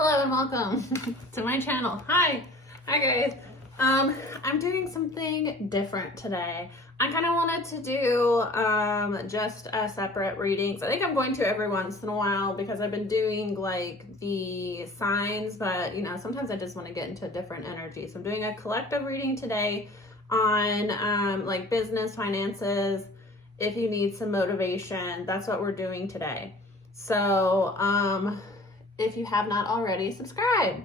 Hello and welcome to my channel. Hi guys. I'm doing something different today. I kind of wanted to do just a separate readings. I think I'm going to every once in a while because I've been doing like the signs, but you know, sometimes I just want to get into a different energy. So I'm doing a collective reading today on like business, finances. If you need some motivation, that's what we're doing today. So if you have not already, subscribe.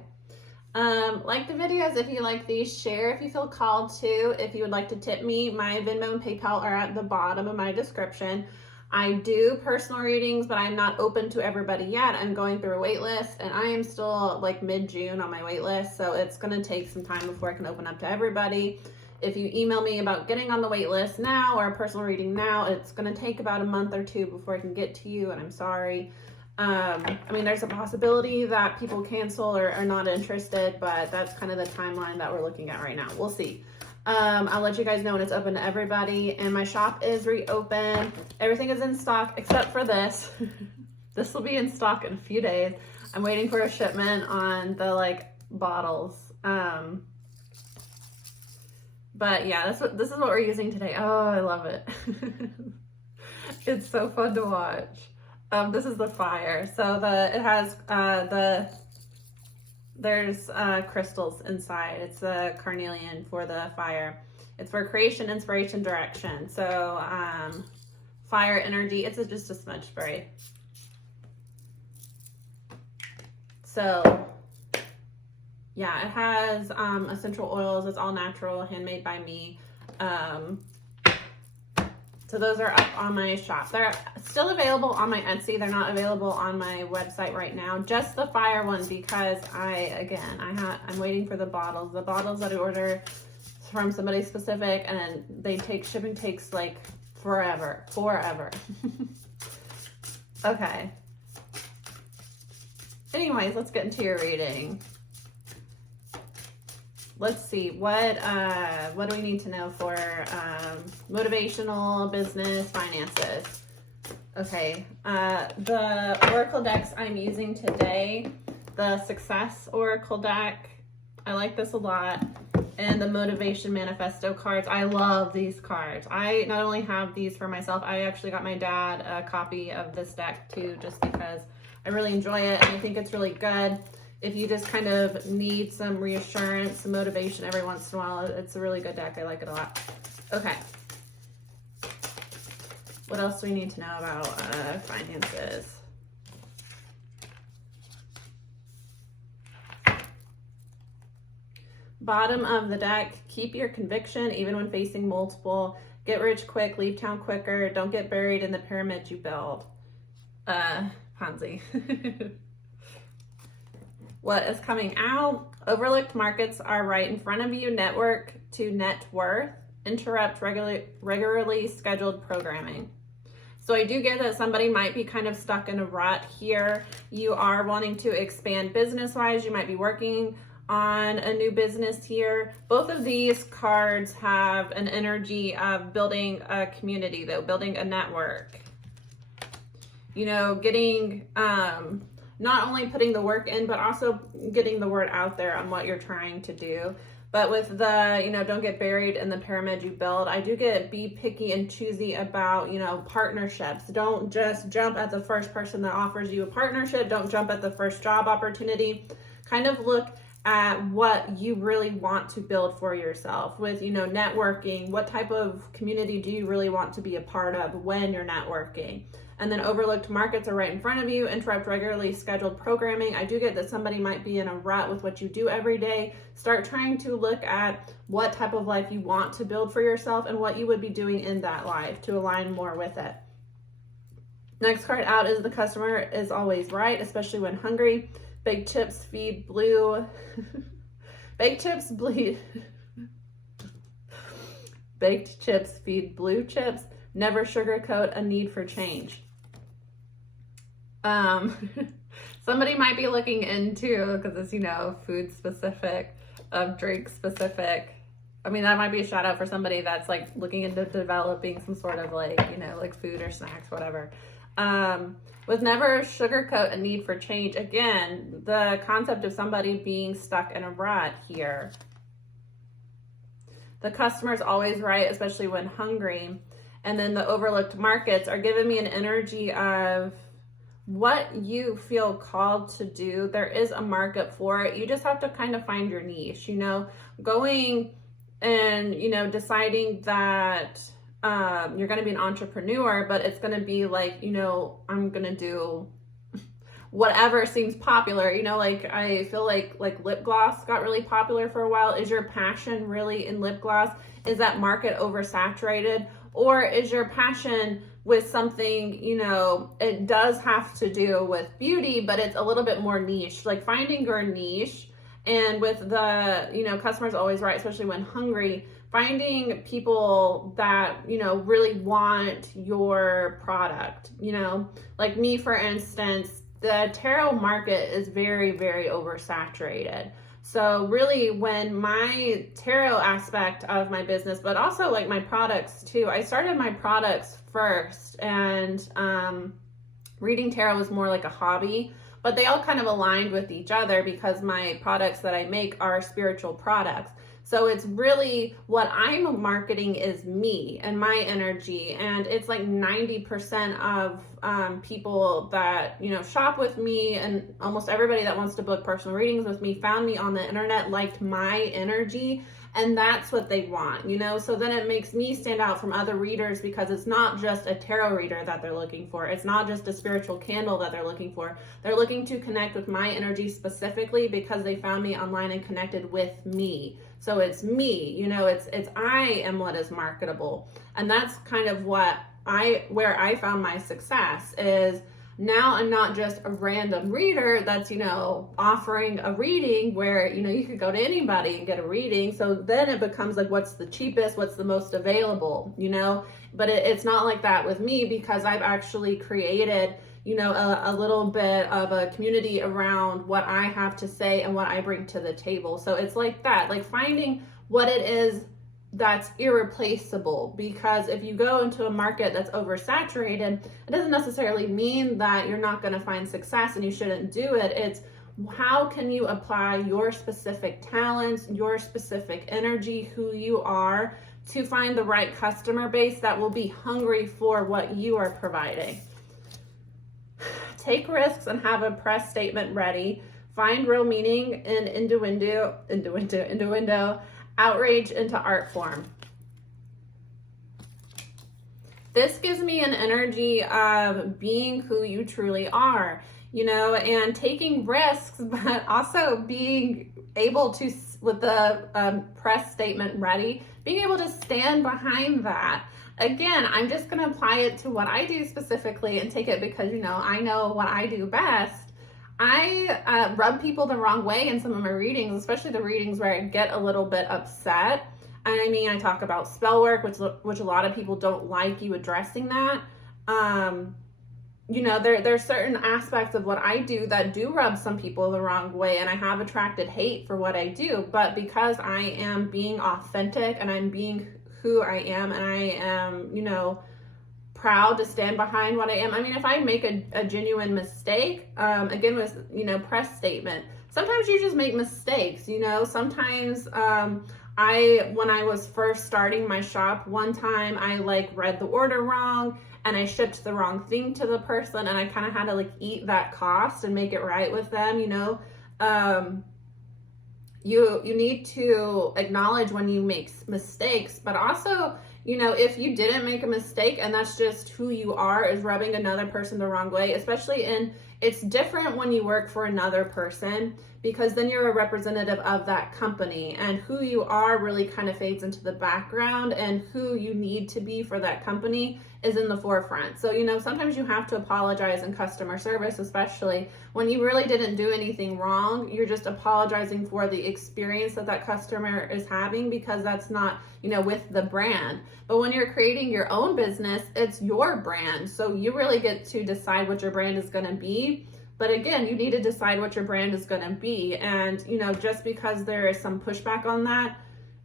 Like the videos if you like these, share if you feel called to. If you would like to tip me, my Venmo and PayPal are at the bottom of my description. I do personal readings, but I'm not open to everybody yet. I'm going through a wait list and I am still like mid-June on my wait list, so it's going to take some time before I can open up to everybody. If you email me about getting on the wait list now or a personal reading now, it's going to take about a month or two before I can get to you, and I'm sorry. I mean, there's a possibility that people cancel or are not interested, but that's kind of the timeline that we're looking at right now. We'll see. I'll let you guys know when it's open to everybody, and my shop is reopened. Everything is in stock except for this. This will be in stock in a few days. I'm waiting for a shipment on the like bottles. But yeah, this is what we're using today. Oh, I love it. It's so fun to watch. This is the fire. So it has there's crystals inside. It's a carnelian for the fire. It's for creation, inspiration, direction. So fire energy. It's just a smudge spray. So yeah, it has essential oils. It's all natural, handmade by me. So those are up on my shop. They're still available on my Etsy. They're not available on my website right now. Just the fire one because I'm waiting for the bottles. The bottles that I order from somebody specific, and shipping takes like forever. Okay. Anyways, let's get into your reading. Let's see, what do we need to know for motivational, business, finances? Okay, the Oracle decks I'm using today, the Success Oracle deck, I like this a lot, and the Motivation Manifesto cards. I love these cards. I not only have these for myself, I actually got my dad a copy of this deck too, just because I really enjoy it and I think it's really good. If you just kind of need some reassurance, some motivation every once in a while, it's a really good deck. I like it a lot. Okay. What else do we need to know about finances? Bottom of the deck, keep your conviction even when facing multiple. Get rich quick, leave town quicker. Don't get buried in the pyramid you build. Ponzi. What is coming out? Overlooked markets are right in front of you. Network to net worth. Interrupt regularly scheduled programming. So I do get that somebody might be kind of stuck in a rut here. You are wanting to expand business-wise. You might be working on a new business here. Both of these cards have an energy of building a community, though, building a network. You know, getting... not only putting the work in, but also getting the word out there on what you're trying to do. But with the, you know, don't get buried in the pyramid you build, I do get be picky and choosy about, you know, partnerships. Don't just jump at the first person that offers you a partnership. Don't jump at the first job opportunity. Kind of look at what you really want to build for yourself with, you know, networking. What type of community do you really want to be a part of when you're networking? And then overlooked markets are right in front of you. Interrupt regularly scheduled programming. I do get that somebody might be in a rut with what you do every day. Start trying to look at what type of life you want to build for yourself and what you would be doing in that life to align more with it. Next card out is the customer is always right, especially when hungry. Baked chips feed blue. Baked chips bleed. Baked chips feed blue chips. Never sugarcoat a need for change. Somebody might be looking into, because it's, you know, food specific, drink specific. I mean, that might be a shout out for somebody that's like looking into developing some sort of like, you know, like food or snacks, whatever. With never sugarcoat a need for change. Again, the concept of somebody being stuck in a rut here. The customer's always right, especially when hungry. And then the overlooked markets are giving me an energy of what you feel called to do. There is a market for it. You just have to kind of find your niche, you know, going and, you know, deciding that you're going to be an entrepreneur, but it's going to be like, you know, I'm going to do whatever seems popular, you know, like I feel like lip gloss got really popular for a while. Is your passion really in lip gloss? Is that market oversaturated? Or is your passion with something, you know, it does have to do with beauty, but it's a little bit more niche, like finding your niche. And with the, you know, customers always right, especially when hungry, finding people that, you know, really want your product, you know, like me, for instance, the tarot market is very, very oversaturated. So really when my tarot aspect of my business, but also like my products too, I started my products first, and reading tarot was more like a hobby, but they all kind of aligned with each other because my products that I make are spiritual products. So it's really what I'm marketing is me and my energy. And it's like 90% of people that, you know, shop with me, and almost everybody that wants to book personal readings with me found me on the internet, liked my energy. And that's what they want, you know? So then it makes me stand out from other readers because it's not just a tarot reader that they're looking for. It's not just a spiritual candle that they're looking for. They're looking to connect with my energy specifically because they found me online and connected with me. So it's me, you know, it's I am what is marketable. And that's kind of where I found my success is now I'm not just a random reader that's, you know, offering a reading where, you know, you could go to anybody and get a reading. So then it becomes like, what's the cheapest, what's the most available, you know? But it's not like that with me because I've actually created, you know, a little bit of a community around what I have to say and what I bring to the table. So it's like that, like finding what it is that's irreplaceable, because if you go into a market that's oversaturated, it doesn't necessarily mean that you're not going to find success and you shouldn't do it. It's how can you apply your specific talents, your specific energy, who you are, to find the right customer base that will be hungry for what you are providing. Take risks and have a press statement ready. Find real meaning in innuendo, outrage into art form. This gives me an energy of being who you truly are, you know, and taking risks, but also being able to, with the press statement ready, being able to stand behind that. Again, I'm just going to apply it to what I do specifically and take it because, you know, I know what I do best. I rub people the wrong way in some of my readings, especially the readings where I get a little bit upset. And I mean, I talk about spell work, which a lot of people don't like you addressing that. You know, there's certain aspects of what I do that do rub some people the wrong way, and I have attracted hate for what I do. But because I am being authentic and I'm being who I am, and I am, you know, proud to stand behind what I am. I mean, if I make a genuine mistake, again with, you know, press statement, sometimes you just make mistakes, you know. Sometimes when I was first starting my shop, one time I like read the order wrong and I shipped the wrong thing to the person, and I kind of had to like eat that cost and make it right with them, you know. You need to acknowledge when you make mistakes, but also, you know, if you didn't make a mistake and that's just who you are, is rubbing another person the wrong way, especially it's different when you work for another person, because then you're a representative of that company, and who you are really kind of fades into the background, and who you need to be for that company is in the forefront. So, you know, sometimes you have to apologize in customer service, especially when you really didn't do anything wrong. You're just apologizing for the experience that customer is having, because that's not, you know, with the brand. But when you're creating your own business, it's your brand. So you really get to decide what your brand is going to be. But again, you need to decide what your brand is going to be. And, you know, just because there is some pushback on that,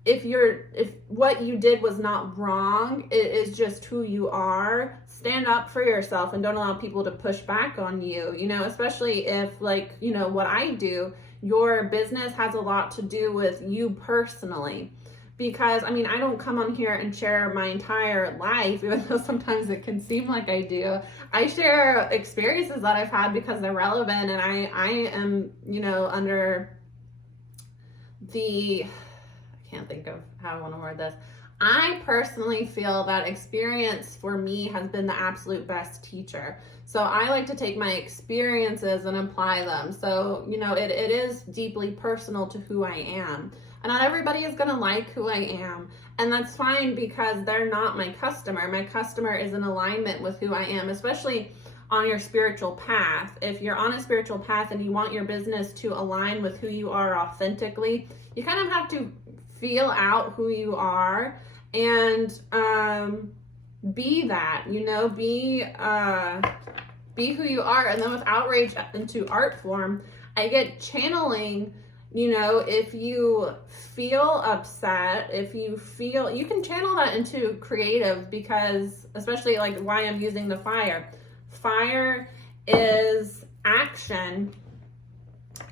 if what you did was not wrong, it is just who you are, stand up for yourself and don't allow people to push back on you, especially if, like, what I do, your business has a lot to do with you personally. Because, I don't come on here and share my entire life, even though sometimes it can seem like I do. I share experiences that I've had because they're relevant, and I am, under I can't think of how I want to word this. I personally feel that experience for me has been the absolute best teacher. So I like to take my experiences and apply them. So, it is deeply personal to who I am. And not everybody is going to like who I am. And that's fine, because they're not my customer. My customer is in alignment with who I am, especially on your spiritual path. If you're on a spiritual path and you want your business to align with who you are authentically, you kind of have to feel out who you are and be that, be who you are. And then with outreach into art form, I get channeling. If you feel upset, you can channel that into creative, because especially like why I'm using the fire. Fire is action,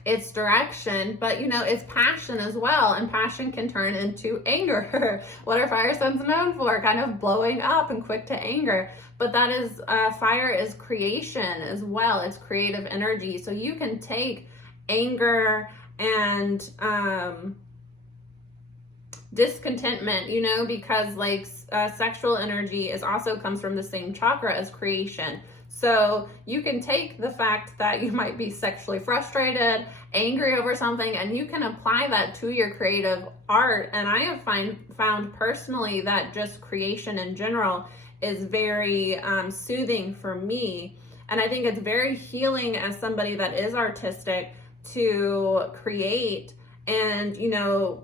it's direction, but it's passion as well, and passion can turn into anger. What are fire signs known for? Kind of blowing up and quick to anger. But that is, fire is creation as well. It's creative energy. So you can take anger and discontentment, because like sexual energy also comes from the same chakra as creation. So you can take the fact that you might be sexually frustrated, angry over something, and you can apply that to your creative art. And I have found personally that just creation in general is very soothing for me. And I think it's very healing as somebody that is artistic to create, and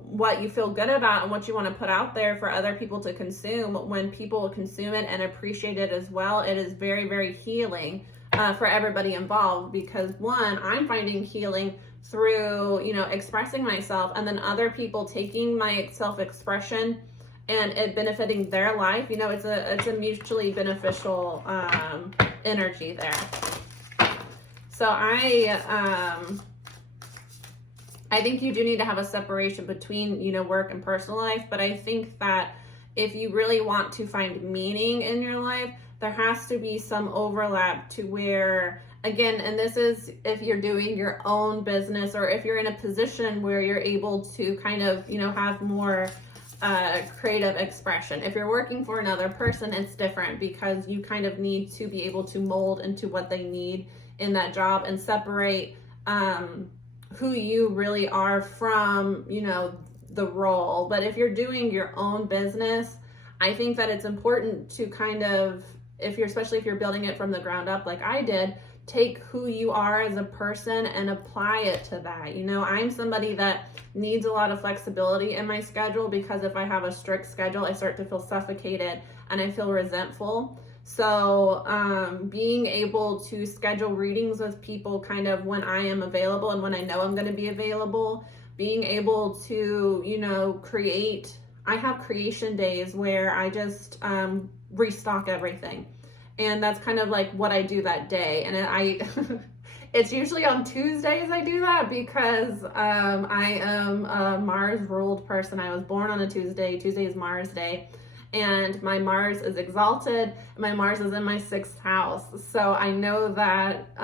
what you feel good about and what you want to put out there for other people to consume. When people consume it and appreciate it as well, it is very, very healing for everybody involved, because one, I'm finding healing through expressing myself, and then other people taking my self-expression and it benefiting their life. It's a mutually beneficial energy there. So I think you do need to have a separation between, work and personal life. But I think that if you really want to find meaning in your life, there has to be some overlap to where, again, and this is if you're doing your own business, or if you're in a position where you're able to kind of, have more creative expression. If you're working for another person, it's different, because you kind of need to be able to mold into what they need in that job and separate who you really are from, the role. But if you're doing your own business, I think that it's important to kind of, especially if you're building it from the ground up, like I did, take who you are as a person and apply it to that. I'm somebody that needs a lot of flexibility in my schedule, because if I have a strict schedule, I start to feel suffocated and I feel resentful. So being able to schedule readings with people kind of when I am available and when I know I'm going to be available, being able to, create. I have creation days where I just restock everything. And that's kind of like what I do that day. And it's usually on Tuesdays I do that, because I am a Mars ruled person. I was born on a Tuesday. Tuesday is Mars Day. And my Mars is exalted. My Mars is in my 6th house. So I know that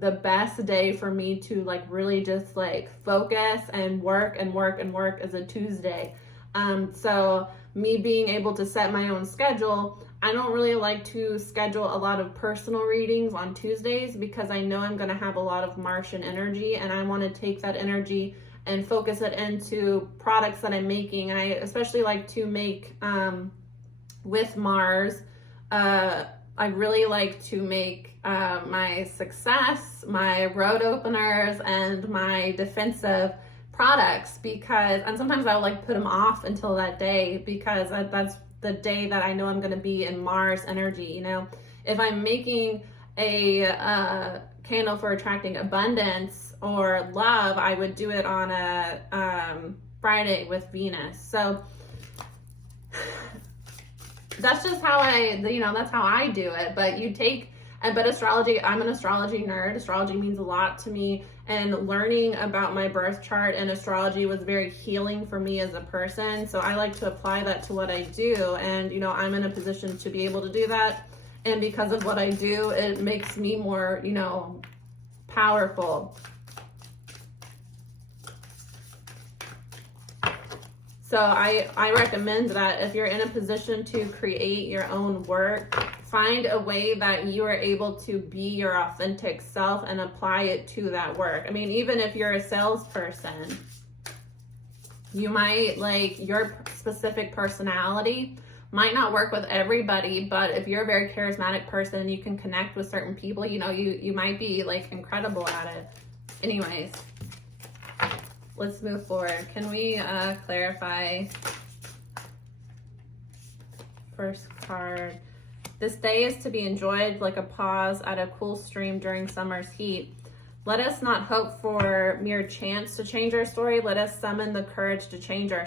the best day for me to like really just like focus and work is a Tuesday. So me being able to set my own schedule, I don't really like to schedule a lot of personal readings on Tuesdays, because I know I'm going to have a lot of Martian energy, and I want to take that energy and focus it into products that I'm making. And I especially like to make with Mars, I really like to make my success, my road openers, and my defensive products, because, and sometimes I'll like put them off until that day, because that's the day that I know I'm going to be in Mars energy. If I'm making a candle for attracting abundance or love, I would do it on a Friday with Venus. So that's just how that's how I do it. But but astrology, I'm an astrology nerd. Astrology means a lot to me, and learning about my birth chart and astrology was very healing for me as a person. So I like to apply that to what I do, and I'm in a position to be able to do that. And because of what I do, it makes me more, powerful. So I recommend that if you're in a position to create your own work, find a way that you are able to be your authentic self and apply it to that work. I mean, even if you're a salesperson, you might, your specific personality might not work with everybody, but if you're a very charismatic person and you can connect with certain people, you might be incredible at it. Anyways, let's move forward. Can we clarify? First card. This day is to be enjoyed like a pause at a cool stream during summer's heat. Let us not hope for mere chance to change our story. Let us summon the courage to change it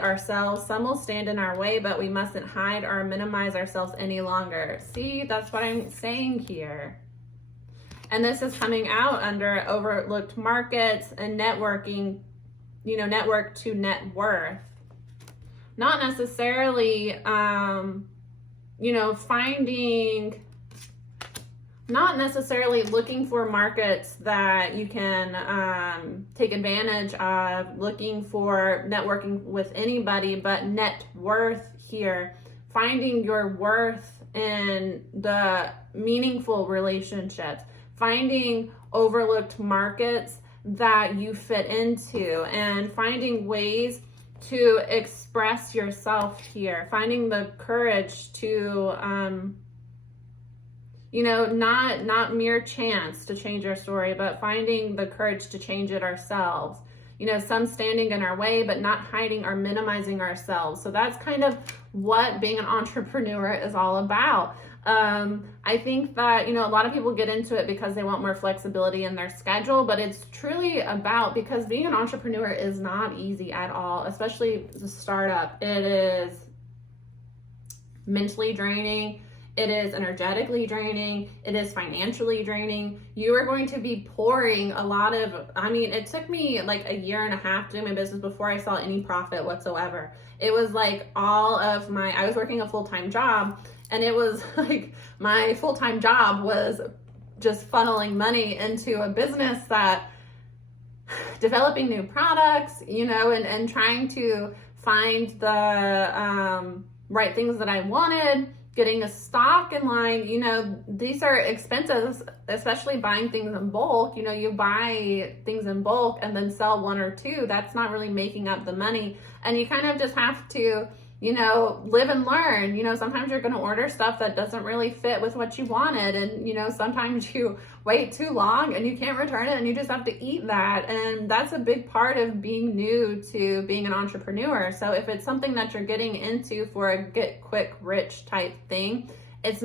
ourselves. Some will stand in our way, but we mustn't hide or minimize ourselves any longer. See, that's what I'm saying here. And this is coming out under overlooked markets and networking, network to net worth. Not necessarily, not necessarily looking for markets that you can take advantage of, looking for networking with anybody, but net worth here. Finding your worth in the meaningful relationships. Finding overlooked markets that you fit into, and finding ways to express yourself here. Finding the courage to, not mere chance to change our story, but finding the courage to change it ourselves. Some standing in our way, but not hiding or minimizing ourselves. So that's kind of what being an entrepreneur is all about. I think that, a lot of people get into it because they want more flexibility in their schedule, but it's truly about, because being an entrepreneur is not easy at all, especially as a startup. It is mentally draining. It is energetically draining. It is financially draining. You are going to be pouring a lot of, it took me a year and a half doing my business before I saw any profit whatsoever. It was I was working a full-time job, and it was my full-time job was just funneling money into a business that developing new products, and trying to find the right things that I wanted, getting the stock in line. These are expenses, especially buying things in bulk. You buy things in bulk and then sell one or two. That's not really making up the money. And you kind of just have to, live and learn. Sometimes you're going to order stuff that doesn't really fit with what you wanted. And, sometimes you wait too long and you can't return it, and you just have to eat that. And that's a big part of being new to being an entrepreneur. So if it's something that you're getting into for a get quick rich type thing, it's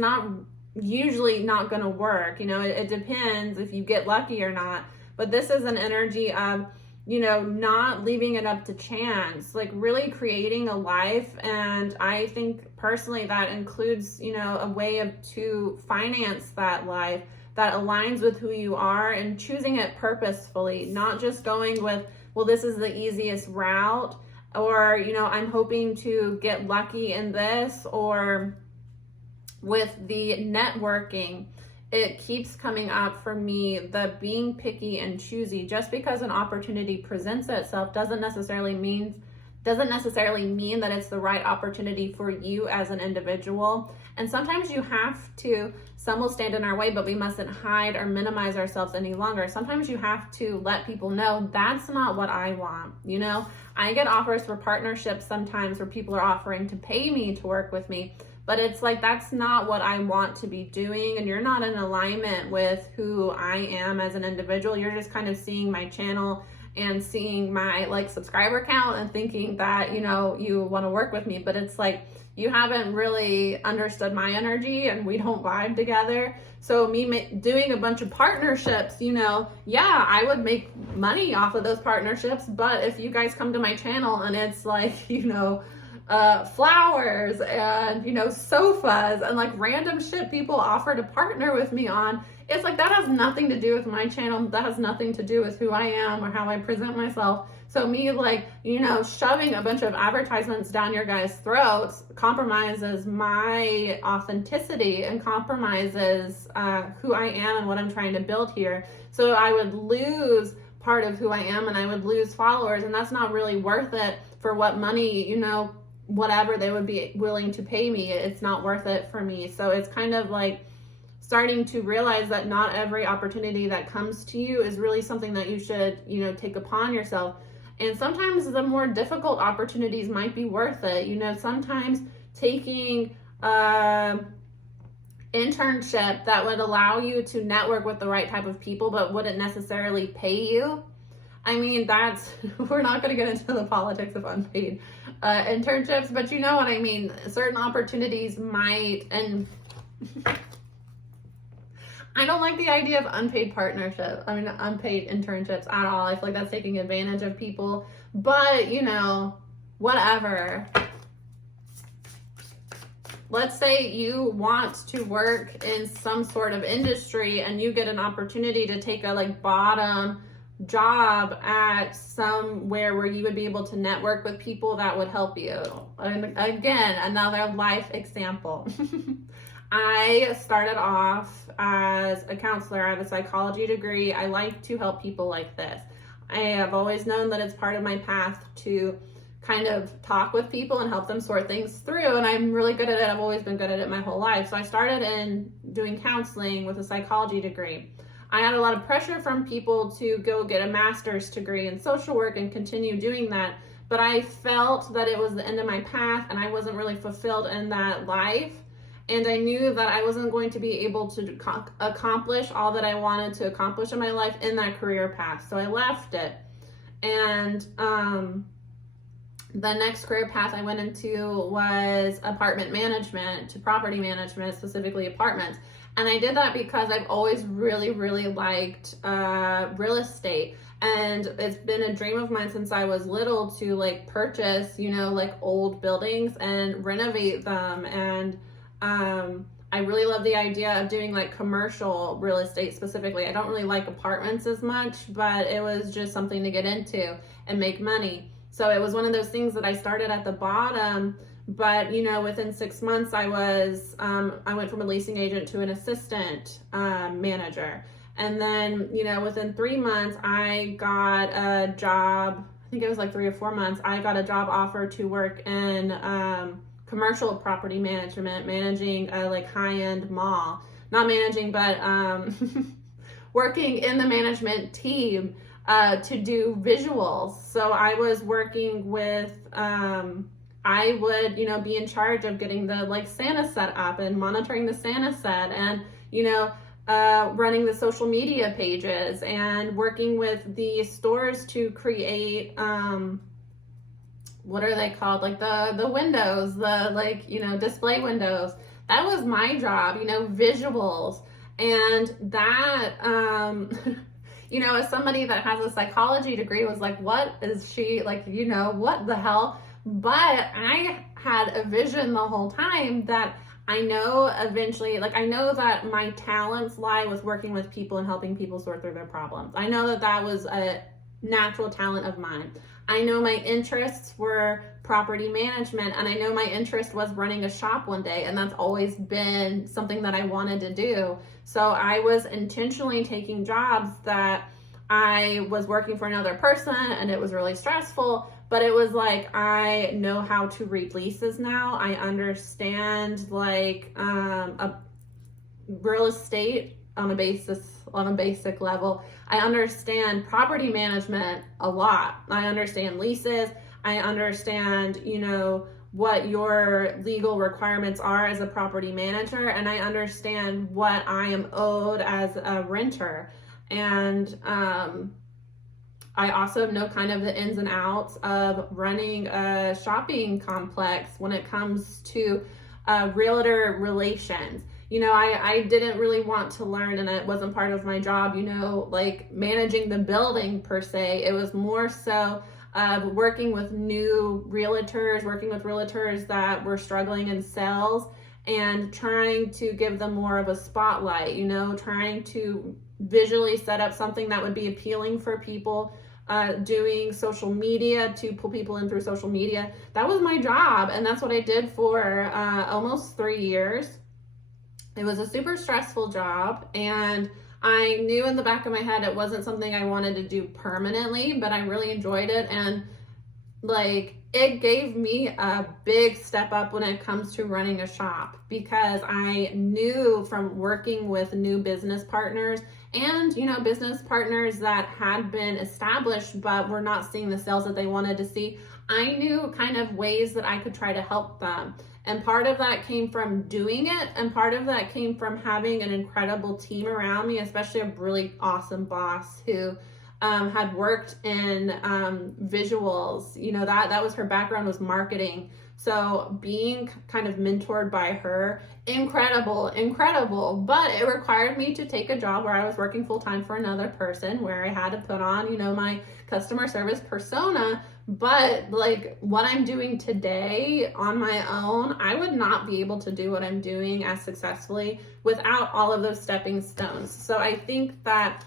usually not going to work. It depends if you get lucky or not. But this is an energy of, not leaving it up to chance, really creating a life. And I think personally that includes, a way to finance that life that aligns with who you are, and choosing it purposefully, not just going with, well, this is the easiest route, or, I'm hoping to get lucky in this. Or with the networking, it keeps coming up for me, the being picky and choosy. Just because an opportunity presents itself doesn't necessarily mean that it's the right opportunity for you as an individual. And sometimes some will stand in our way, but we mustn't hide or minimize ourselves any longer. Sometimes you have to let people know that's not what I want. I get offers for partnerships sometimes where people are offering to pay me to work with me, but it's that's not what I want to be doing, and you're not in alignment with who I am as an individual. You're just kind of seeing my channel and seeing my like subscriber count and thinking that, you know, you want to work with me, but it's like, you haven't really understood my energy and we don't vibe together. So me doing a bunch of partnerships, you know, yeah, I would make money off of those partnerships. But if you guys come to my channel and it's like, you know, flowers and, you know, sofas and like random shit people offer to partner with me on, it's like, that has nothing to do with my channel. That has nothing to do with who I am or how I present myself. So me, like, you know, shoving a bunch of advertisements down your guys' throats compromises my authenticity and compromises who I am and what I'm trying to build here. So I would lose part of who I am and I would lose followers, and that's not really worth it for what money, you know, whatever they would be willing to pay me. It's not worth it for me. So it's kind of like starting to realize that not every opportunity that comes to you is really something that you should, you know, take upon yourself. And sometimes the more difficult opportunities might be worth it. You know, sometimes taking internship that would allow you to network with the right type of people but wouldn't necessarily pay you. I mean, that's, we're not going to get into the politics of unpaid internships, but you know what I mean. Certain opportunities might, and I don't like the idea of unpaid partnership. I mean, unpaid internships at all. I feel like that's taking advantage of people, but you know, whatever. Let's say you want to work in some sort of industry and you get an opportunity to take a like bottom job at somewhere where you would be able to network with people that would help you. And again, another life example. I started off as a counselor. I have a psychology degree. I like to help people like this. I have always known that it's part of my path to kind of talk with people and help them sort things through, and I'm really good at it. I've always been good at it my whole life. So I started in doing counseling with a psychology degree. I had a lot of pressure from people to go get a master's degree in social work and continue doing that, but I felt that it was the end of my path and I wasn't really fulfilled in that life. And I knew that I wasn't going to be able to accomplish all that I wanted to accomplish in my life in that career path. So I left it. And the next career path I went into was apartment management to property management, specifically apartments. And I did that because I've always really, really liked real estate. And it's been a dream of mine since I was little to like purchase, you know, like old buildings and renovate them. And I really love the idea of doing like commercial real estate specifically. I don't really like apartments as much, but it was just something to get into and make money. So it was one of those things that I started at the bottom, but you know, within 6 months I went from a leasing agent to an assistant manager. And then, you know, within 3 months I got a job, I think it was like 3 or 4 months, I got a job offer to work in commercial property management, managing a like high-end mall. Not managing, but working in the management team to do visuals. So I was working with, I would, you know, be in charge of getting the like Santa set up and monitoring the Santa set and, you know, running the social media pages and working with the stores to create, what are they called? Like the windows, the like, you know, display windows. That was my job, you know, visuals. And that, you know, as somebody that has a psychology degree was like, what is she, like, you know, what the hell? But I had a vision the whole time that I know eventually, like, I know that my talents lie with working with people and helping people sort through their problems. I know that that was a natural talent of mine. I know my interests were property management, and I know my interest was running a shop one day, and that's always been something that I wanted to do. So I was intentionally taking jobs that I was working for another person, and it was really stressful, but it was like, I know how to read leases now. I understand like a real estate on a basic level. I understand property management a lot. I understand leases. I understand, you know, what your legal requirements are as a property manager, and I understand what I am owed as a renter. And I also know kind of the ins and outs of running a shopping complex when it comes to realtor relations. I didn't really want to learn, and it wasn't part of my job, like managing the building per se. It was more so working with realtors that were struggling in sales and trying to give them more of a spotlight, trying to visually set up something that would be appealing for people, doing social media to pull people in through social media. That was my job, and that's what I did for almost 3 years. It was a super stressful job, and I knew in the back of my head it wasn't something I wanted to do permanently, but I really enjoyed it, and it gave me a big step up when it comes to running a shop, because I knew from working with new business partners and business partners that had been established but were not seeing the sales that they wanted to see. I knew kind of ways that I could try to help them. And part of that came from doing it, and part of that came from having an incredible team around me, especially a really awesome boss who had worked in visuals. That was her background, was marketing. So being kind of mentored by her, incredible. But it required me to take a job where I was working full time for another person, where I had to put on, my customer service persona. But what I'm doing today on my own, I would not be able to do what I'm doing as successfully without all of those stepping stones. So I think that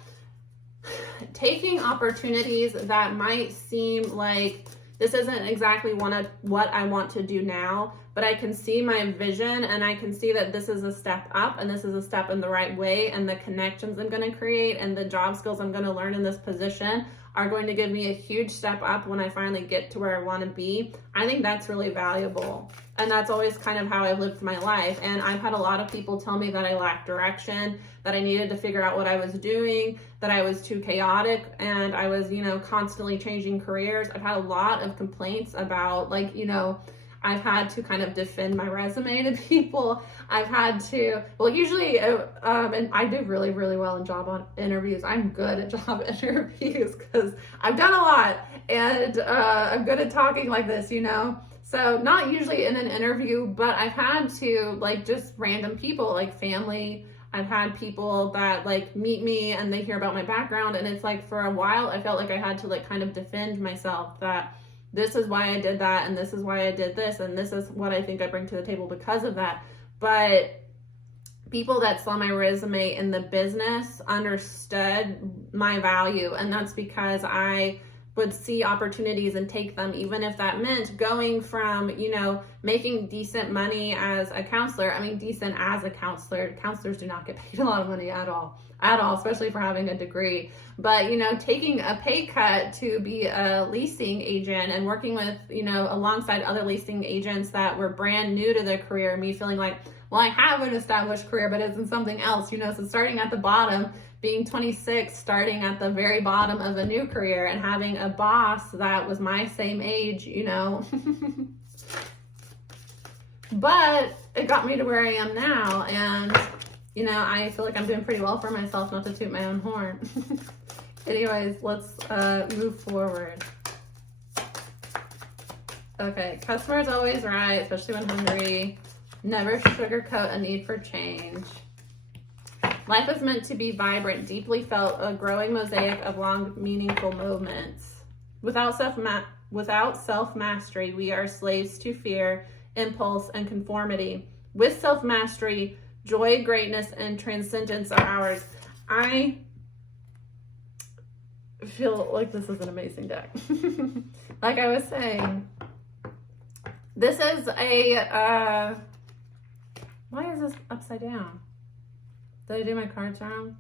taking opportunities that might seem like this isn't exactly what I want to do now, but I can see my vision, and I can see that this is a step up, and this is a step in the right way, and the connections I'm going to create and the job skills I'm going to learn in this position are going to give me a huge step up when I finally get to where I want to be. I think that's really valuable. And that's always kind of how I lived my life. And I've had a lot of people tell me that I lacked direction, that I needed to figure out what I was doing, that I was too chaotic, and I was, constantly changing careers. I've had a lot of complaints about I've had to kind of defend my resume to people. I've had to, usually, and I do really, really well in job interviews. I'm good at job interviews because I've done a lot, and I'm good at talking like this, So not usually in an interview, but I've had to just random people, family. I've had people that meet me and they hear about my background, and it's for a while I felt like I had to kind of defend myself, that this is why I did that, and this is why I did this, and this is what I think I bring to the table because of that. But people that saw my resume in the business understood my value, and that's because I would see opportunities and take them, even if that meant going from, making decent money as a counselor. I mean, decent as a counselor. Counselors do not get paid a lot of money at all, especially for having a degree. But, taking a pay cut to be a leasing agent and working with, alongside other leasing agents that were brand new to their career, me feeling like, well, I have an established career, but it's in something else, so starting at the bottom, being 26, starting at the very bottom of a new career, and having a boss that was my same age, But it got me to where I am now, and, I feel like I'm doing pretty well for myself, not to toot my own horn. Anyways, let's move forward. Okay, customer's always right, especially when hungry. Never sugarcoat a need for change. Life is meant to be vibrant, deeply felt, a growing mosaic of long, meaningful moments. Without self-mastery, we are slaves to fear, impulse, and conformity. With self-mastery, joy, greatness, and transcendence are ours. I feel like this is an amazing deck. Like I was saying, this is a, why is this upside down? Did I do my cards wrong?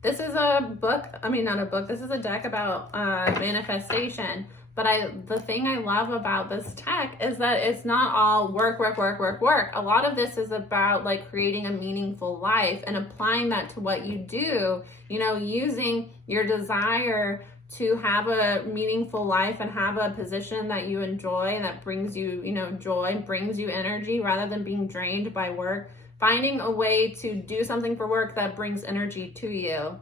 This is a book, not a book, this is a deck about manifestation. But the thing I love about this deck is that it's not all work. A lot of this is about creating a meaningful life and applying that to what you do, using your desire to have a meaningful life and have a position that you enjoy and that brings you, joy, brings you energy rather than being drained by work. Finding a way to do something for work that brings energy to you.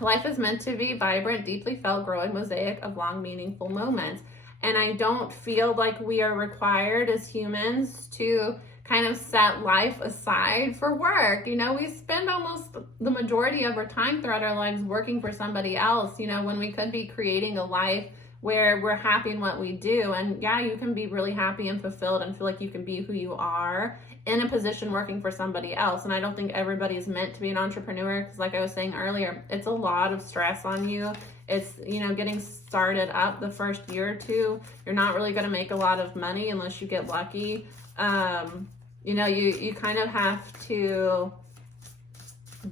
life is meant to be vibrant, deeply felt, growing mosaic of long, meaningful moments. And I don't feel like we are required as humans to kind of set life aside for work. You know, we spend almost the majority of our time throughout our lives working for somebody else, you know, when we could be creating a life where we're happy in what we do. And yeah, you can be really happy and fulfilled and feel like you can be who you are in a position working for somebody else. And I don't think everybody's meant to be an entrepreneur, because like I was saying earlier, it's a lot of stress on you. It's, you know, getting started up the first year or two, you're not really going to make a lot of money unless you get lucky. You know, you kind of have to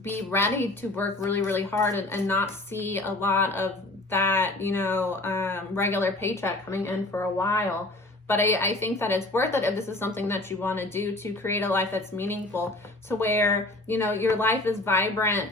be ready to work really, really hard and not see a lot of that, you know, regular paycheck coming in for a while. But I think that it's worth it if this is something that you want to do, to create a life that's meaningful, to where, you know, your life is vibrant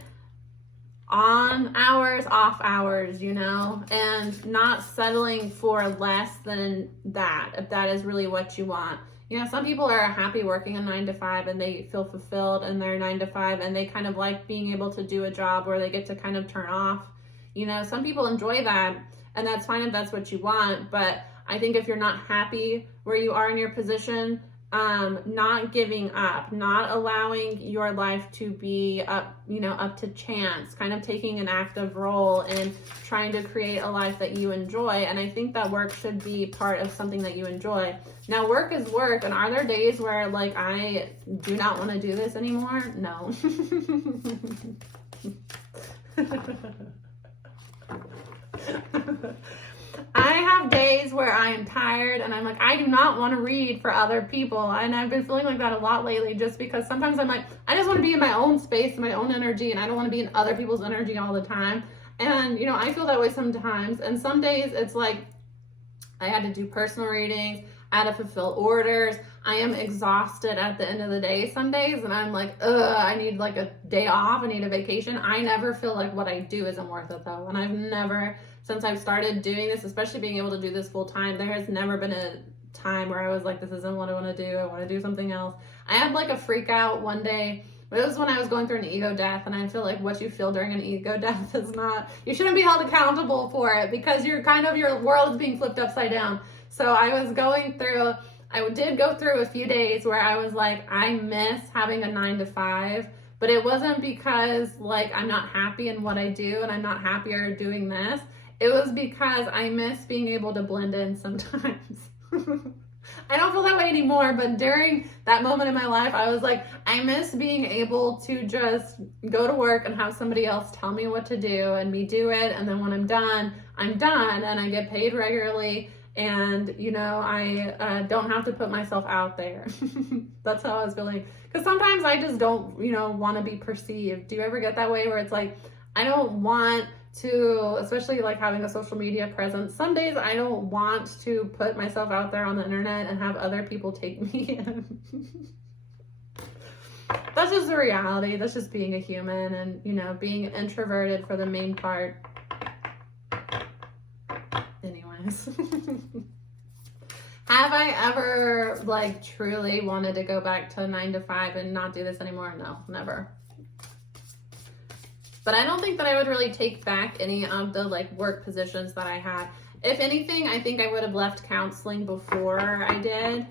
on hours, off hours, you know, and not settling for less than that, if that is really what you want. You know, some people are happy working a 9 to 5 and they feel fulfilled in their 9 to 5, and they kind of like being able to do a job where they get to kind of turn off. You know, some people enjoy that, and that's fine if that's what you want. But I think if you're not happy where you are in your position, not giving up, not allowing your life to be up, you know, up to chance, kind of taking an active role and trying to create a life that you enjoy. And I think that work should be part of something that you enjoy. Now, work is work. And are there days where like I do not want to do this anymore? No. I have days where I am tired and I'm like, I do not want to read for other people. And I've been feeling like that a lot lately, just because sometimes I'm like, I just want to be in my own space, my own energy, and I don't want to be in other people's energy all the time. And, you know, I feel that way sometimes. And some days it's like I had to do personal readings, I had to fulfill orders. I am exhausted at the end of the day some days, and I'm like, I need like a day off. I need a vacation. I never feel like what I do isn't worth it though. And I've never, since I've started doing this, especially being able to do this full time, there has never been a time where I was like, this isn't what I want to do. I want to do something else. I had like a freak out one day. It was when I was going through an ego death, and I feel like what you feel during an ego death is not, you shouldn't be held accountable for it, because you're kind of, your world is being flipped upside down. So I did go through a few days where I was like, I miss having a 9 to 5, but it wasn't because like I'm not happy in what I do and I'm not happier doing this. It was because I miss being able to blend in sometimes. I don't feel that way anymore, but during that moment in my life, I was like, I miss being able to just go to work and have somebody else tell me what to do and me do it. And then when I'm done and I get paid regularly. And, you know, I don't have to put myself out there. That's how I was feeling. Because sometimes I just don't, you know, want to be perceived. Do you ever get that way where it's like, I don't want to, especially like having a social media presence, some days I don't want to put myself out there on the internet and have other people take me in. That's just the reality. That's just being a human, and, you know, being introverted for the main part. Anyways. Have I ever like truly wanted to go back to 9 to 5 and not do this anymore? No, never. But I don't think that I would really take back any of the like work positions that I had. If anything, I think I would have left counseling before I did.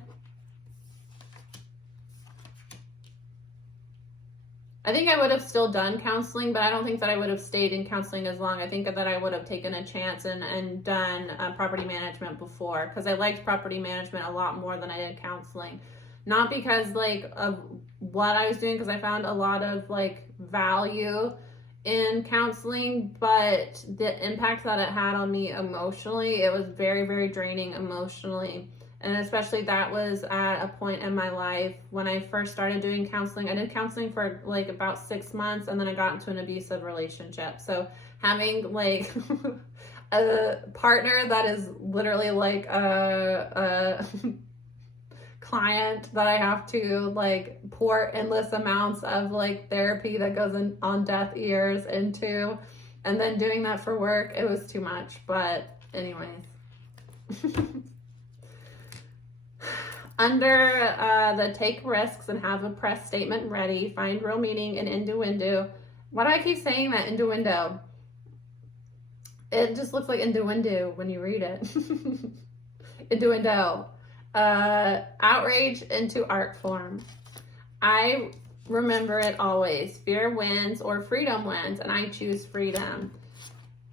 I think I would have still done counseling, but I don't think that I would have stayed in counseling as long. I think that I would have taken a chance and done property management before, because I liked property management a lot more than I did counseling. Not because like of what I was doing, because I found a lot of like value in counseling, but the impact that it had on me emotionally, it was very, very draining emotionally. And especially that was at a point in my life when I first started doing counseling. I did counseling for like about 6 months, and then I got into an abusive relationship. So having like a partner that is literally like a client that I have to like pour endless amounts of like therapy that goes in on deaf ears into, and then doing that for work, it was too much. But anyways. Under the take risks and have a press statement ready, find real meaning in innuendo. Why do I keep saying that, innuendo? It just looks like innuendo when you read it. Innuendo. Outrage into art form. I remember it always. Fear wins or freedom wins, and I choose freedom.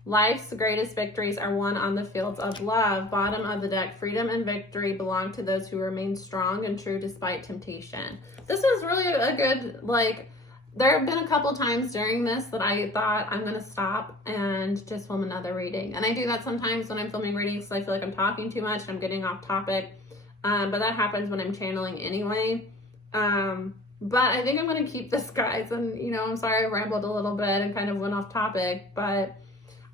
Life's greatest victories are won on the fields of love. Bottom of the deck, freedom and victory belong to those who remain strong and true despite temptation. This is really a good, like, there have been a couple times during this that I thought I'm going to stop and just film another reading. And I do that sometimes when I'm filming readings because I feel like I'm talking too much and I'm getting off topic. But that happens when I'm channeling anyway. But I think I'm going to keep this, guys. And, you know, I'm sorry I rambled a little bit and kind of went off topic, but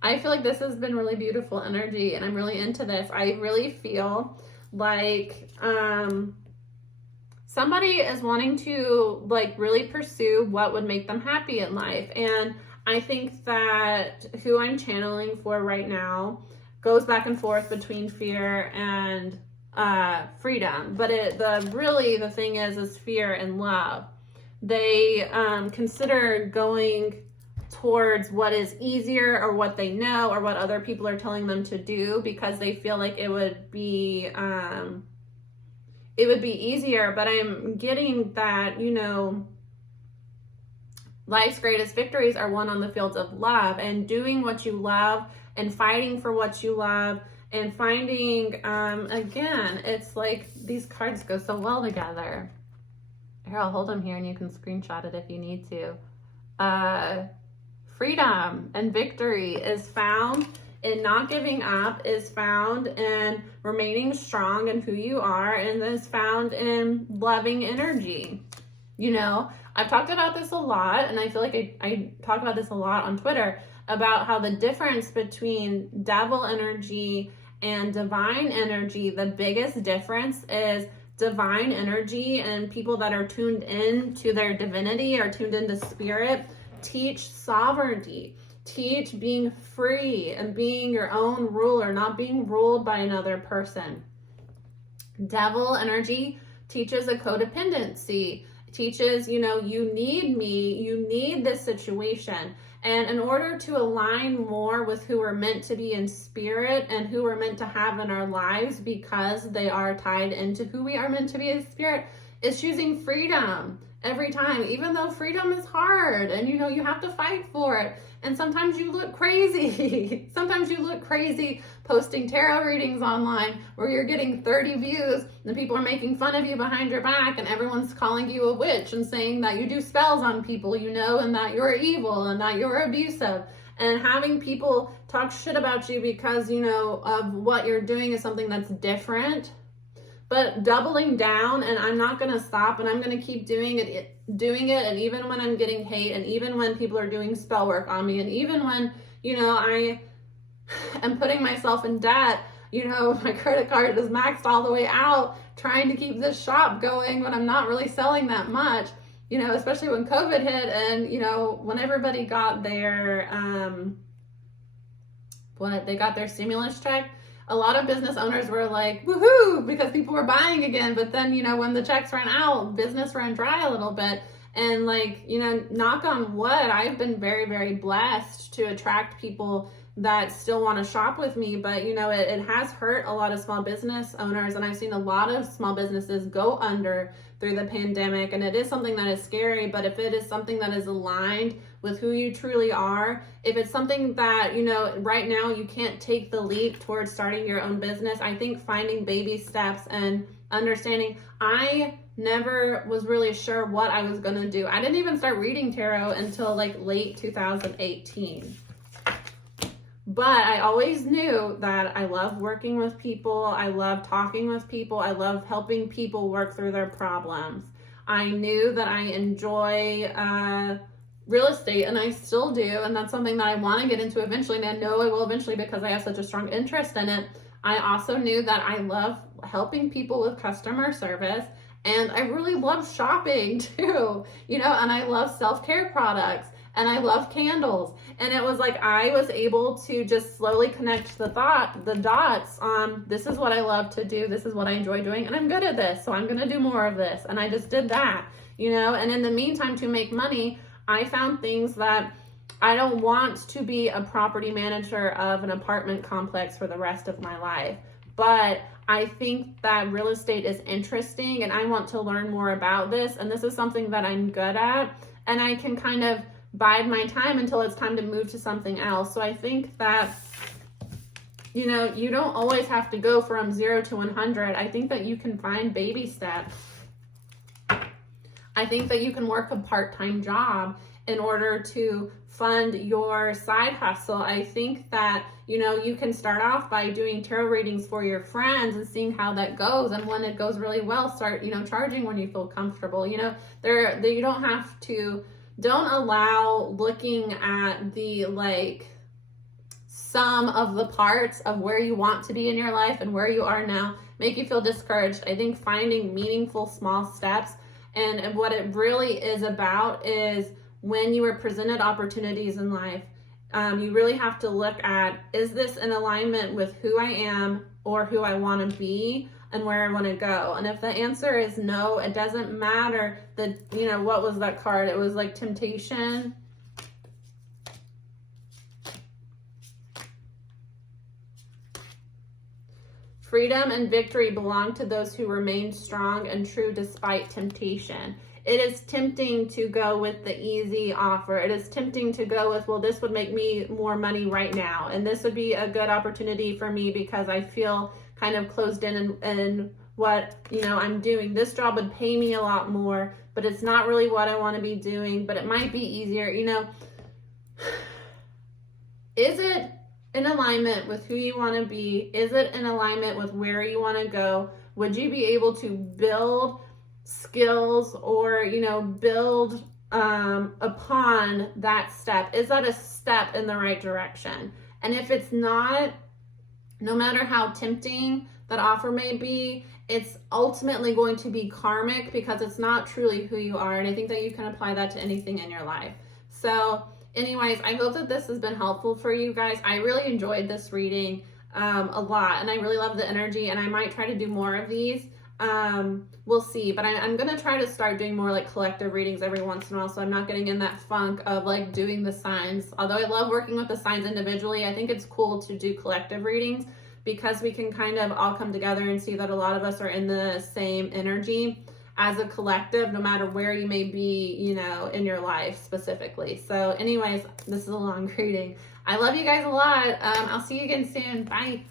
I feel like this has been really beautiful energy and I'm really into this. I really feel like somebody is wanting to like really pursue what would make them happy in life. And I think that who I'm channeling for right now goes back and forth between fear and freedom. But the thing is fear and love. They consider going towards what is easier or what they know or what other people are telling them to do because they feel like it would be easier. But I'm getting that, you know, life's greatest victories are won on the fields of love, and doing what you love and fighting for what you love and finding, again, it's like these cards go so well together. Here, I'll hold them here and you can screenshot it if you need to. Freedom and victory is found in not giving up, is found in remaining strong in who you are, and is found in loving energy. You know, I've talked about this a lot, and I feel like I talk about this a lot on Twitter about how the difference between devil energy and divine energy, the biggest difference is divine energy and people that are tuned in to their divinity or tuned into spirit teach sovereignty, teach being free and being your own ruler, not being ruled by another person. Devil energy teaches a codependency, teaches, you know, you need me, you need this situation. And in order to align more with who we're meant to be in spirit and who we're meant to have in our lives, because they are tied into who we are meant to be in spirit, is choosing freedom every time, even though freedom is hard and, you know, you have to fight for it. And sometimes you look crazy. Sometimes you look crazy posting tarot readings online where you're getting 30 views and people are making fun of you behind your back and everyone's calling you a witch and saying that you do spells on people, you know, and that you're evil and that you're abusive. And having people talk shit about you because, you know, of what you're doing is something that's different. But doubling down, and I'm not going to stop, and I'm going to keep doing it. And even when I'm getting hate, and even when people are doing spell work on me, and even when, you know, I am putting myself in debt, you know, my credit card is maxed all the way out, trying to keep this shop going when I'm not really selling that much, you know, especially when COVID hit and, you know, when everybody got their, they got their stimulus check. A lot of business owners were like, woohoo, because people were buying again. But then, you know, when the checks ran out, business ran dry a little bit. And like, you know, knock on wood, I've been very, very blessed to attract people that still want to shop with me. But, you know, it has hurt a lot of small business owners. And I've seen a lot of small businesses go under through the pandemic. And it is something that is scary. But if it is something that is aligned with who you truly are, if it's something that, you know, right now you can't take the leap towards starting your own business, I think finding baby steps and understanding. I never was really sure what I was going to do. I didn't even start reading tarot until like late 2018. But I always knew that I love working with people. I love talking with people. I love helping people work through their problems. I knew that I enjoy real estate, and I still do, and that's something that I want to get into eventually, and I know I will eventually because I have such a strong interest in it. I also knew that I love helping people with customer service, and I really love shopping too, you know, and I love self-care products, and I love candles. And it was like I was able to just slowly connect the dots on, this is what I love to do, this is what I enjoy doing, and I'm good at this, so I'm going to do more of this. And I just did that, you know. And in the meantime, to make money, I found things that I don't want to be a property manager of an apartment complex for the rest of my life. But I think that real estate is interesting and I want to learn more about this. And this is something that I'm good at. And I can kind of bide my time until it's time to move to something else. So I think that, you know, you don't always have to go from 0 to 100. I think that you can find baby steps. I think that you can work a part-time job in order to fund your side hustle. I think that, you know, you can start off by doing tarot readings for your friends and seeing how that goes. And when it goes really well, start, you know, charging when you feel comfortable. You know, you don't have to, don't allow looking at the like sum of the parts of where you want to be in your life and where you are now make you feel discouraged. I think finding meaningful small steps and what it really is about is when you are presented opportunities in life, you really have to look at, is this in alignment with who I am or who I want to be and where I want to go? And if the answer is no, it doesn't matter that, you know, what was that card? It was like temptation. Freedom and victory belong to those who remain strong and true despite temptation. It is tempting to go with the easy offer. It is tempting to go with, well, this would make me more money right now. And this would be a good opportunity for me because I feel kind of closed in what, you know, I'm doing. This job would pay me a lot more, but it's not really what I want to be doing, but it might be easier. You know, is it in alignment with who you want to be? Is it in alignment with where you want to go? Would you be able to build skills or, you know, build upon that step? Is that a step in the right direction? And if it's not, no matter how tempting that offer may be, it's ultimately going to be karmic because it's not truly who you are. And I think that you can apply that to anything in your life. So anyways, I hope that this has been helpful for you guys. I really enjoyed this reading a lot, and I really love the energy, and I might try to do more of these. We'll see, but I'm going to try to start doing more like collective readings every once in a while, so I'm not getting in that funk of like doing the signs. Although I love working with the signs individually, I think it's cool to do collective readings because we can kind of all come together and see that a lot of us are in the same energy as a collective, no matter where you may be, you know, in your life specifically. So anyways, this is a long reading. I love you guys a lot. I'll see you again soon. Bye.